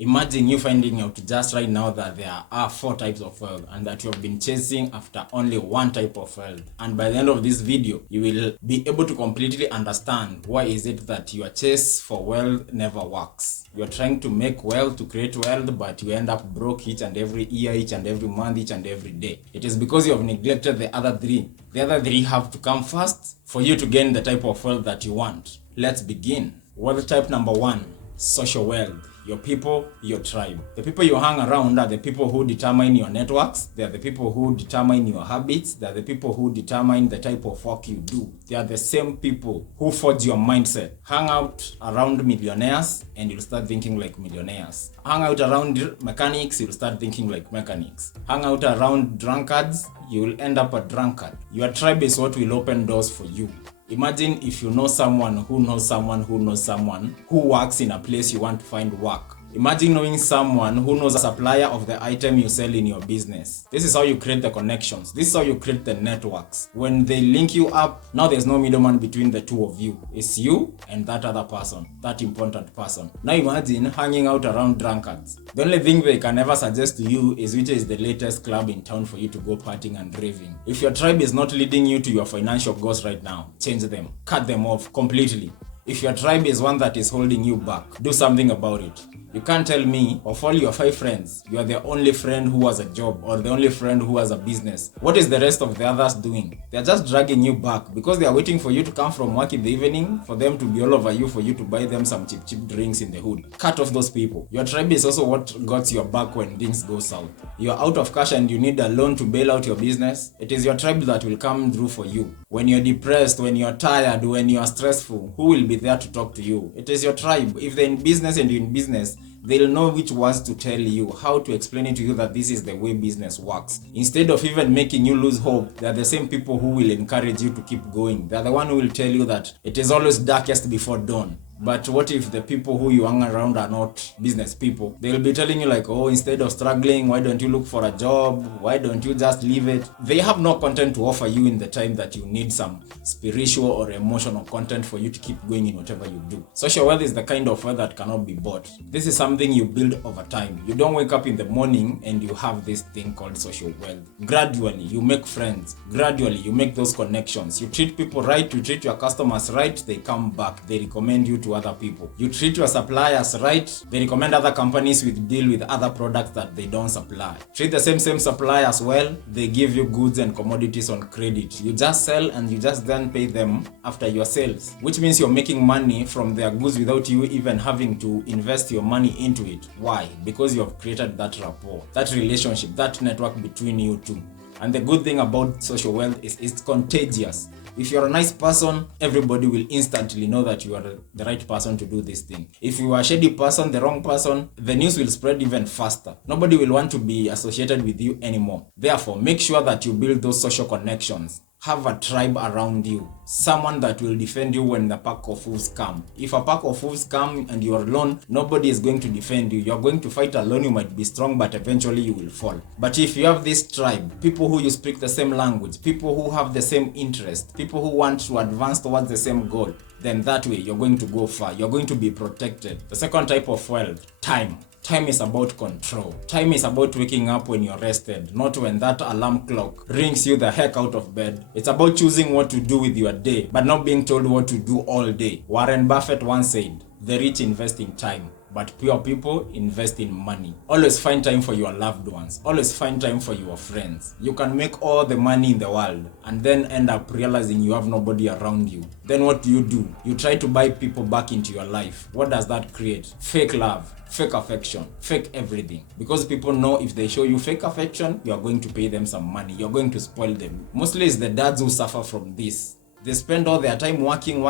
Imagine you finding out just right now that there are 4 types of wealth and that you have been chasing after only 1 type of wealth. And by the end of this video, you will be able to completely understand why is it that your chase for wealth never works. You are trying to make wealth, to create wealth, but you end up broke each and every year, each and every month, each and every day. It is because you have neglected the other 3. The other 3 have to come first for you to gain the type of wealth that you want. Let's begin. Wealth type number 1, social wealth. Your people, your tribe. The people you hang around are the people who determine your networks. They are the people who determine your habits. They are the people who determine the type of work you do. They are the same people who forge your mindset. Hang out around millionaires and you'll start thinking like millionaires. Hang out around mechanics, you'll start thinking like mechanics. Hang out around drunkards, you will end up a drunkard. Your tribe is what will open doors for you. Imagine if you know someone who knows someone who knows someone who works in a place you want to find work. Imagine knowing someone who knows a supplier of the item you sell in your business. This is how you create the connections. This is how you create the networks. When they link you up, now there's no middleman between the two of you. It's you and that other person, that important person. Now imagine hanging out around drunkards. The only thing they can ever suggest to you is which is the latest club in town for you to go partying and raving. If your tribe is not leading you to your financial goals right now, change them. Cut them off completely. If your tribe is one that is holding you back, do something about it. You can't tell me, of all your 5 friends, you are the only friend who has a job or the only friend who has a business. What is the rest of the others doing? They are just dragging you back because they are waiting for you to come from work in the evening, for them to be all over you, for you to buy them some cheap drinks in the hood. Cut off those people. Your tribe is also what got your back when things go south. You are out of cash and you need a loan to bail out your business. It is your tribe that will come through for you. When you're depressed, when you're tired, when you are stressful, who will be there to talk to you? It is your tribe. If they're in business and you're in business, they'll know which words to tell you, how to explain it to you that this is the way business works. Instead of even making you lose hope, they're the same people who will encourage you to keep going. They're the one who will tell you that it is always darkest before dawn. But what if the people who you hang around are not business people? They'll be telling you like, oh, instead of struggling, why don't you look for a job? Why don't you just leave it? They have no content to offer you in the time that you need some spiritual or emotional content for you to keep going in whatever you do. Social wealth is the kind of wealth that cannot be bought. This is something you build over time. You don't wake up in the morning and you have this thing called social wealth. Gradually, you make friends. Gradually, you make those connections. You treat people right, you treat your customers right, they come back. They recommend you to other people. You treat your suppliers right, they recommend other companies with deal with other products that they don't supply. Treat the same suppliers well, they give you goods and commodities on credit. You just sell and you just then pay them after your sales, which means you're making money from their goods without you even having to invest your money into it. Why? Because you have created that rapport, that relationship, that network between you two. And the good thing about social wealth is it's contagious. If you're a nice person, everybody will instantly know that you are the right person to do this thing. If you are a shady person, the wrong person, the news will spread even faster. Nobody will want to be associated with you anymore. Therefore, make sure that you build those social connections. Have a tribe around you, someone that will defend you when the pack of wolves come. If a pack of wolves come and you're alone, nobody is going to defend you. You're going to fight alone. You might be strong, but eventually you will fall. But if you have this tribe, people who you speak the same language, people who have the same interest, people who want to advance towards the same goal, then that way you're going to go far. You're going to be protected. The second type of wealth, time. Time is about control. Time is about waking up when you're rested, not when that alarm clock rings you the heck out of bed. It's about choosing what to do with your day, but not being told what to do all day. Warren Buffett once said, the rich invest in time, but poor people invest in money. Always find time for your loved ones. Always find time for your friends. You can make all the money in the world and then end up realizing you have nobody around you. Then what do? You try to buy people back into your life. What does that create? Fake love, fake affection, fake everything. Because people know if they show you fake affection, you are going to pay them some money. You're going to spoil them. Mostly it's the dads who suffer from this. They spend all their time working,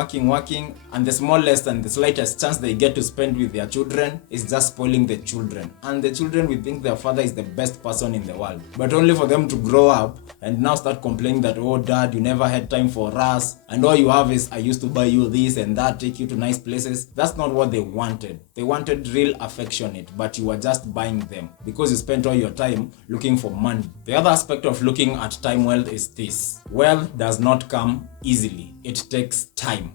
and the smallest and the slightest chance they get to spend with their children is just spoiling the children. And the children will think their father is the best person in the world, but only for them to grow up and now start complaining that, oh dad, you never had time for us, and all you have is, I used to buy you this and that, take you to nice places. That's not what they wanted. They wanted real affectionate, but you were just buying them because you spent all your time looking for money. The other aspect of looking at time wealth is this: wealth does not come easily. It takes time.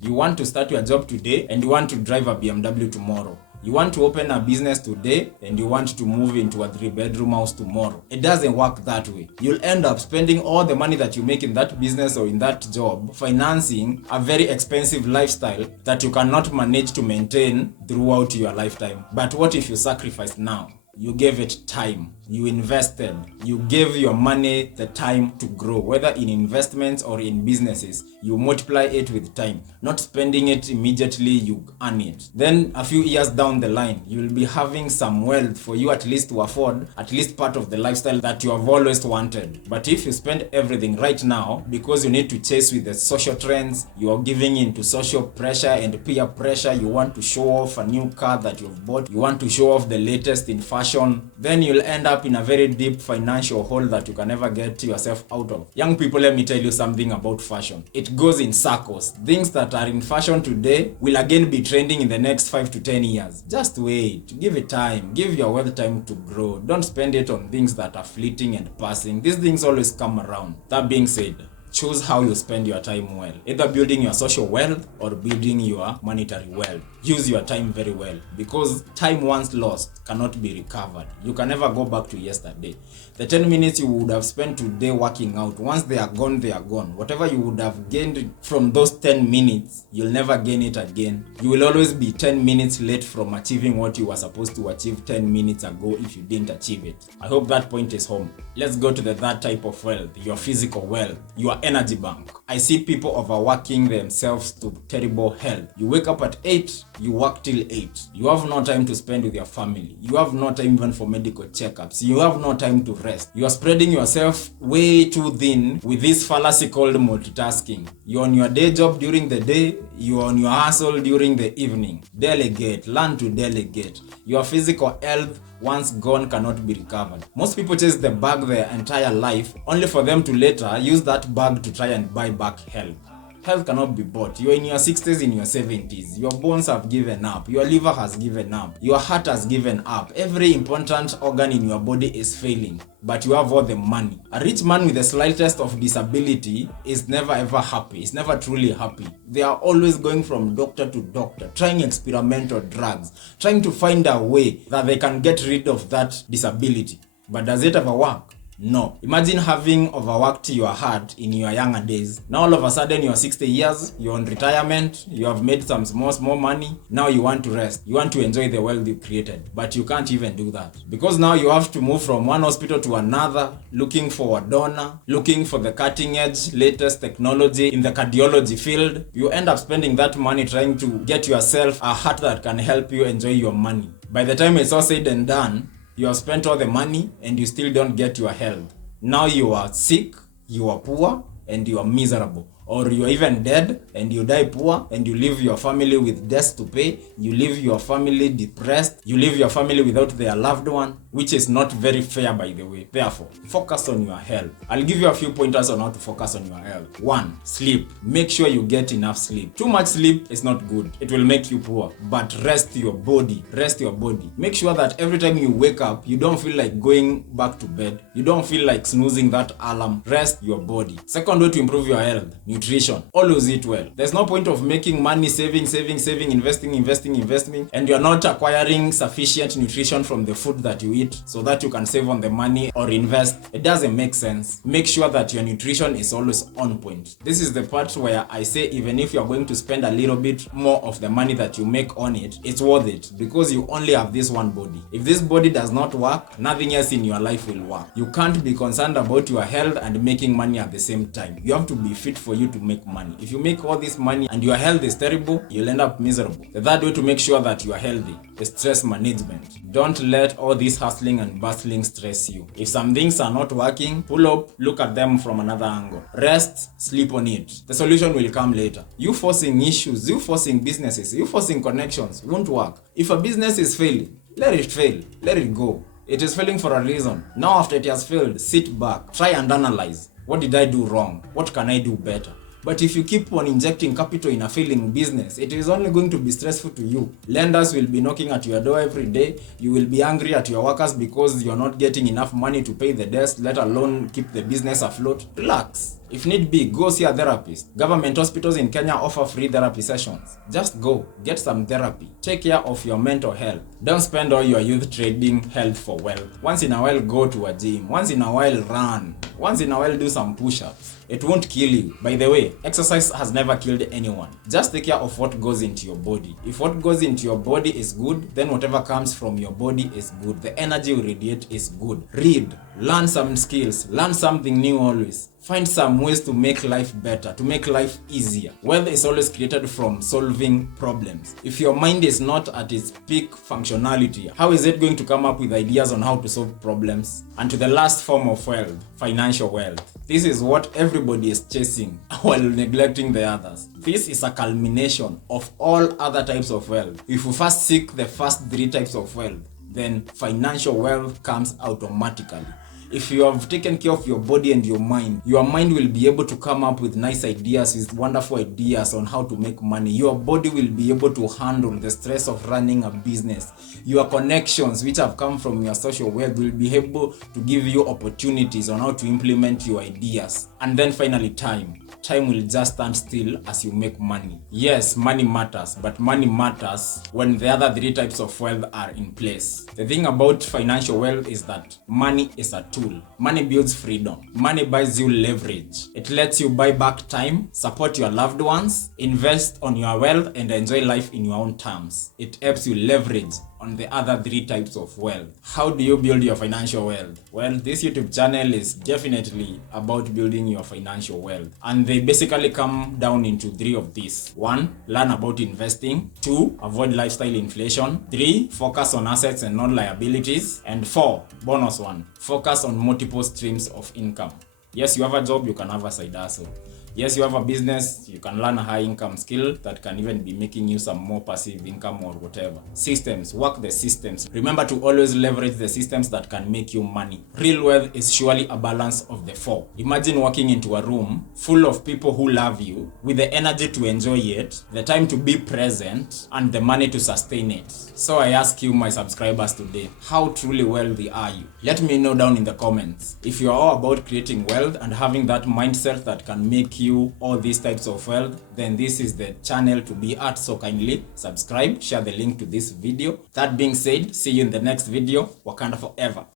You want to start your job today and you want to drive a BMW tomorrow. You want to open a business today and you want to move into a 3-bedroom house tomorrow. It doesn't work that way. You'll end up spending all the money that you make in that business or in that job financing a very expensive lifestyle that you cannot manage to maintain throughout your lifetime. But what if you sacrifice now? You gave it time, you invested, you gave your money the time to grow, whether in investments or in businesses. You multiply it with time, not spending it immediately, you earn it. Then a few years down the line, you will be having some wealth for you at least to afford at least part of the lifestyle that you have always wanted. But if you spend everything right now because you need to chase with the social trends, you are giving into social pressure and peer pressure, you want to show off a new car that you've bought, you want to show off the latest in fashion, then you'll end up in a very deep financial hole that you can never get yourself out of. Young people, let me tell you something about fashion. It goes in circles. Things that are in fashion today will again be trending in the next 5 to 10 years. Just wait. Give it time. Give your wealth time to grow. Don't spend it on things that are fleeting and passing. These things always come around. That being said, choose how you spend your time well. Either building your social wealth or building your monetary wealth. Use your time very well, because time once lost cannot be recovered. You can never go back to yesterday. The 10 minutes you would have spent today working out, once they are gone, they are gone. Whatever you would have gained from those 10 minutes, you'll never gain it again. You will always be 10 minutes late from achieving what you were supposed to achieve 10 minutes ago if you didn't achieve it. I hope that point is home. Let's go to the third type of wealth, your physical wealth, your energy bank. I see people overworking themselves to terrible health. You wake up at 8, you work till 8. You have no time to spend with your family. You have no time even for medical checkups. You have no time to rest. You are spreading yourself way too thin with this fallacy called multitasking. You're on your day job during the day, you're on your hustle during the evening. Delegate, learn to delegate. Your physical health once gone cannot be recovered. Most people chase the bag their entire life only for them to later use that bag to try and buy back health. Health cannot be bought. You're in your 60s, in your 70s. Your bones have given up. Your liver has given up. Your heart has given up. Every important organ in your body is failing. But you have all the money. A rich man with the slightest of disability is never ever happy. He's never truly happy. They are always going from doctor to doctor, trying experimental drugs, trying to find a way that they can get rid of that disability. But does it ever work? No. Imagine having overworked your heart in your younger days. Now all of a sudden you're 60 years, you're on retirement, you have made some small money. Now you want to rest. You want to enjoy the wealth you created. But you can't even do that. Because now you have to move from one hospital to another, looking for a donor, looking for the cutting edge, latest technology in the cardiology field. You end up spending that money trying to get yourself a heart that can help you enjoy your money. By the time it's all said and done, you have spent all the money and you still don't get your health. Now you are sick, you are poor, and you are miserable. Or you are even dead and you die poor and you leave your family with debts to pay. You leave your family depressed. You leave your family without their loved one, which is not very fair, by the way. Therefore, focus on your health. I'll give you a few pointers on how to focus on your health. 1. Sleep. Make sure you get enough sleep. Too much sleep is not good. It will make you poor. But rest your body. Rest your body. Make sure that every time you wake up, you don't feel like going back to bed. You don't feel like snoozing that alarm. Rest your body. Second way to improve your health. Nutrition. Always eat well. There's no point of making money, saving, investing, and you're not acquiring sufficient nutrition from the food that you eat so that you can save on the money or invest. It doesn't make sense. Make sure that your nutrition is always on point. This is the part where I say even if you're going to spend a little bit more of the money that you make on it, it's worth it because you only have this one body. If this body does not work, nothing else in your life will work. You can't be concerned about your health and making money at the same time. You have to be fit for you to make money. If you make all this money and your health is terrible, you'll end up miserable. The third way to make sure that you are healthy is stress management. Don't let all this hustling and bustling stress you. If some things are not working, pull up, look at them from another angle. Rest, sleep on it. The solution will come later. You forcing issues, you forcing businesses, you forcing connections won't work. If a business is failing, let it fail. Let it go. It is failing for a reason. Now after it has failed, sit back, try and analyze. What did I do wrong? What can I do better? But if you keep on injecting capital in a failing business, it is only going to be stressful to you. Lenders will be knocking at your door every day. You will be angry at your workers because you're not getting enough money to pay the debts, let alone keep the business afloat. Relax. If need be, go see a therapist. Government hospitals in Kenya offer free therapy sessions. Just go, get some therapy. Take care of your mental health. Don't spend all your youth trading health for wealth. Once in a while, go to a gym. Once in a while, run. Once in a while, do some push-ups. It won't kill you. By the way, exercise has never killed anyone. Just take care of what goes into your body. If what goes into your body is good, then whatever comes from your body is good. The energy you radiate is good. Read, learn some skills, learn something new always. Find some ways to make life better, to make life easier. Wealth is always created from solving problems. If your mind is not at its peak functionality, how is it going to come up with ideas on how to solve problems? And to the last form of wealth, financial wealth. This is what everybody is chasing while neglecting the others. This is a culmination of all other types of wealth. If you first seek the first 3 types of wealth, then financial wealth comes automatically. If you have taken care of your body and your mind will be able to come up with nice ideas, with wonderful ideas on how to make money. Your body will be able to handle the stress of running a business. Your connections, which have come from your social wealth, will be able to give you opportunities on how to implement your ideas. And then finally, time. Time will just stand still as you make money. Yes, money matters, but money matters when the other 3 types of wealth are in place. The thing about financial wealth is that money is a tool. Money builds freedom. Money buys you leverage. It lets you buy back time, support your loved ones, invest on your wealth, and enjoy life in your own terms. It helps you leverage on the other 3 types of wealth. How do you build your financial wealth? Well, this YouTube channel is definitely about building your financial wealth. And they basically come down into 3 of these. 1, learn about investing. 2, avoid lifestyle inflation. 3, focus on assets and not liabilities. And 4, bonus 1, focus on multiple streams of income. Yes, you have a job, you can have a side hustle. Yes, you have a business, you can learn a high income skill that can even be making you some more passive income or whatever. Systems, work the systems. Remember to always leverage the systems that can make you money. Real wealth is surely a balance of the 4. Imagine walking into a room full of people who love you, with the energy to enjoy it, the time to be present, and the money to sustain it. So I ask you, my subscribers today, how truly wealthy are you? Let me know down in the comments. If you are all about creating wealth and having that mindset that can make you all these types of wealth, then this is the channel to be at. So kindly subscribe, share the link to this video. That being said, see you in the next video. Wakanda forever.